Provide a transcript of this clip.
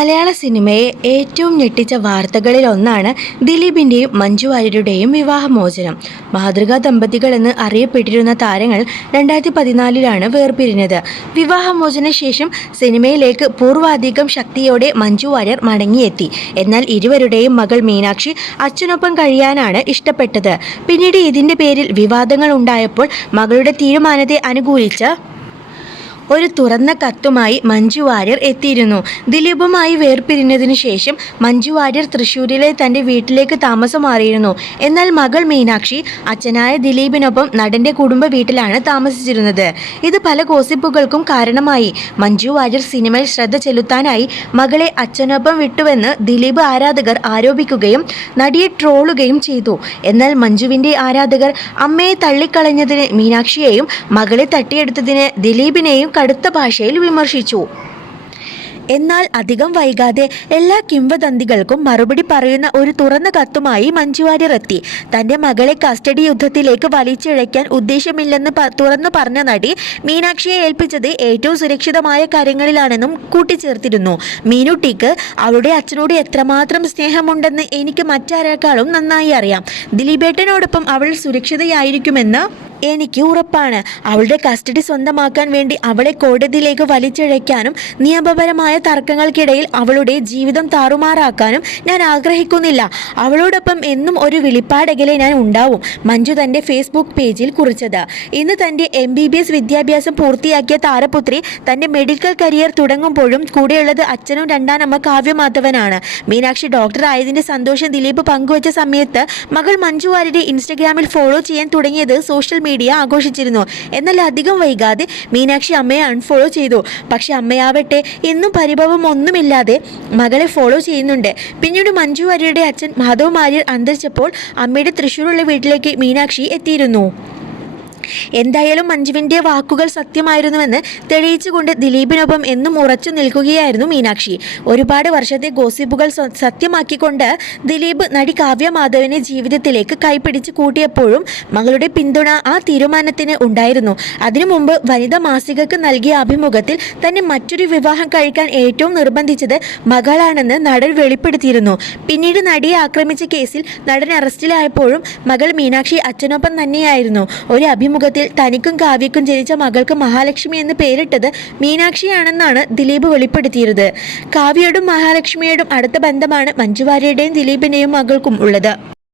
മലയാള സിനിമയെ ഏറ്റവും ഞെട്ടിച്ച വാർത്തകളിൽ ഒന്നാണ് ദിലീപിന്റെയും മഞ്ജു വാര്യരുടെയും വിവാഹമോചനം. മാതൃകാ ദമ്പതികൾ എന്ന് അറിയപ്പെട്ടിരുന്ന താരങ്ങൾ രണ്ടായിരത്തി പതിനാലിലാണ് വേർപിരിഞ്ഞത്. വിവാഹമോചന ശേഷം സിനിമയിലേക്ക് പൂർവാധികം ശക്തിയോടെ മഞ്ജു വാര്യർ മടങ്ങിയെത്തി. എന്നാൽ ഇരുവരുടെയും മകൾ മീനാക്ഷി അച്ഛനൊപ്പം കഴിയാനാണ് ഇഷ്ടപ്പെട്ടത്. പിന്നീട് ഇതിന്റെ പേരിൽ വിവാദങ്ങൾ ഉണ്ടായപ്പോൾ മകളുടെ തീരുമാനത്തെ അനുകൂലിച്ച് ഒരു തുറന്ന കത്തുമായി മഞ്ജു വാര്യർ എത്തിയിരുന്നു. ദിലീപുമായി വേർപിരിഞ്ഞതിനു ശേഷം മഞ്ജു വാര്യർ തൃശ്ശൂരിലെ തന്റെ വീട്ടിലേക്ക് താമസം മാറിയിരുന്നു. എന്നാൽ മകൾ മീനാക്ഷി അച്ഛനായ ദിലീപിനൊപ്പം നടന്റെ കുടുംബ വീട്ടിലാണ് താമസിച്ചിരുന്നത്. ഇത് പല ഗോസിപ്പുകൾക്കും കാരണമായി. മഞ്ജു വാര്യർ സിനിമയിൽ ശ്രദ്ധ ചെലുത്താനായി മകളെ അച്ഛനൊപ്പം വിട്ടുവെന്ന് ദിലീപ് ആരാധകർ ആരോപിക്കുകയും നടിയെ ട്രോളുകയും ചെയ്തു. എന്നാൽ മഞ്ജുവിന്റെ ആരാധകർ അമ്മയെ തള്ളിക്കളഞ്ഞതിന് മീനാക്ഷിയെയും മകളെ തട്ടിയെടുത്തതിന് ദിലീപിനെയും കടുത്ത ഭാഷയിൽ വിമർശിച്ചു. എന്നാൽ അധികം വൈകാതെ എല്ലാ കിംവദന്തികൾക്കും മറുപടി പറയുന്ന ഒരു തുറന്ന കത്തുമായി മഞ്ജുവാര്യർ എത്തി. തന്റെ മകളെ കസ്റ്റഡി യുദ്ധത്തിലേക്ക് വലിച്ചിഴയ്ക്കാൻ ഉദ്ദേശമില്ലെന്ന് തുറന്നു പറഞ്ഞ നടി മീനാക്ഷിയെ ഏൽപ്പിച്ചത് ഏറ്റവും സുരക്ഷിതമായ കാര്യങ്ങളിലാണെന്നും കൂട്ടിച്ചേർത്തിരുന്നു. മീനുട്ടിക്ക് അവളുടെ അച്ഛനോട് എത്രമാത്രം സ്നേഹമുണ്ടെന്ന് എനിക്ക് മറ്റാരേക്കാളും നന്നായി അറിയാം. ദിലീപേട്ടനോടൊപ്പം അവൾ സുരക്ഷിതയായിരിക്കുമെന്ന് എനിക്ക് ഉറപ്പാണ്. അവളുടെ കസ്റ്റഡി സ്വന്തമാക്കാൻ വേണ്ടി അവളെ കോടതിയിലേക്ക് വലിച്ചിഴയ്ക്കാനും നിയമപരമായ തർക്കങ്ങൾക്കിടയിൽ അവളുടെ ജീവിതം താറുമാറാക്കാനും ഞാൻ ആഗ്രഹിക്കുന്നില്ല. അവളോടൊപ്പം എന്നും ഒരു വിളിപ്പാടകലെ ഞാൻ ഉണ്ടാവും. മഞ്ജു തന്റെ ഫേസ്ബുക്ക് പേജിൽ കുറിച്ചത്. ഇന്ന് തന്റെ എം ബി ബി എസ് വിദ്യാഭ്യാസം പൂർത്തിയാക്കിയ താരപുത്രി തന്റെ മെഡിക്കൽ കരിയർ തുടങ്ങുമ്പോഴും കൂടെയുള്ളത് അച്ഛനും രണ്ടാനമ്മ കാവ്യമാധവനാണ് മീനാക്ഷി ഡോക്ടർ ആയതിന്റെ സന്തോഷം ദിലീപ് പങ്കുവച്ച സമയത്ത് മകൾ മഞ്ജു വാര്യരെ ഇൻസ്റ്റഗ്രാമിൽ ഫോളോ ചെയ്യാൻ തുടങ്ങിയത് സോഷ്യൽ മീഡിയ ആഘോഷിച്ചിരുന്നു. എന്നാൽ അധികം വൈകാതെ മീനാക്ഷി അമ്മയെ അൺഫോളോ ചെയ്തു. പക്ഷെ അമ്മയാവട്ടെ ഇന്നും പരിഭവം ഒന്നുമില്ലാതെ മകളെ ഫോളോ ചെയ്യുന്നുണ്ട്. പിന്നീട് മഞ്ജു വാര്യരുടെ അച്ഛൻ മാധവ് മാര്യർ അന്തരിച്ചപ്പോൾ അമ്മയുടെ തൃശ്ശൂരുള്ള വീട്ടിലേക്ക് മീനാക്ഷി എത്തിയിരുന്നു. എന്തായാലും മഞ്ജുവിന്റെ വാക്കുകൾ സത്യമായിരുന്നുവെന്ന് തെളിയിച്ചുകൊണ്ട് ദിലീപിനൊപ്പം എന്നും ഉറച്ചു നിൽക്കുകയായിരുന്നു മീനാക്ഷി. ഒരുപാട് വർഷത്തെ ഗോസിപ്പുകൾ സത്യമാക്കിക്കൊണ്ട് ദിലീപ് നടി കാവ്യ മാധവനെ ജീവിതത്തിലേക്ക് കൈപിടിച്ച് കൂട്ടിയപ്പോഴും മകളുടെ പിന്തുണ ആ തീരുമാനത്തിന് ഉണ്ടായിരുന്നു. അതിനു മുമ്പ് വനിതാ മാസികക്ക് നൽകിയ അഭിമുഖത്തിൽ തന്നെ മറ്റൊരു വിവാഹം കഴിക്കാൻ ഏറ്റവും നിർബന്ധിച്ചത് മകളാണെന്ന് നടൻ വെളിപ്പെടുത്തിയിരുന്നു. പിന്നീട് നടിയെ ആക്രമിച്ച കേസിൽ നടൻ അറസ്റ്റിലായപ്പോഴും മകൾ മീനാക്ഷി അച്ഛനൊപ്പം തന്നെയായിരുന്നു. ഒരു അഭിമുഖത്തിൽ തനിക്കും കാവ്യക്കും ജനിച്ച മകൾക്ക് മഹാലക്ഷ്മി എന്ന് പേരിട്ടത് മീനാക്ഷിയാണെന്നാണ് ദിലീപ് വെളിപ്പെടുത്തിയത് കാവ്യയോടും മഹാലക്ഷ്മിയോടും അടുത്ത ബന്ധമാണ് മഞ്ജുവാര്യയുടെയും ദിലീപിന്റെയും മകൾക്കും ഉള്ളത്.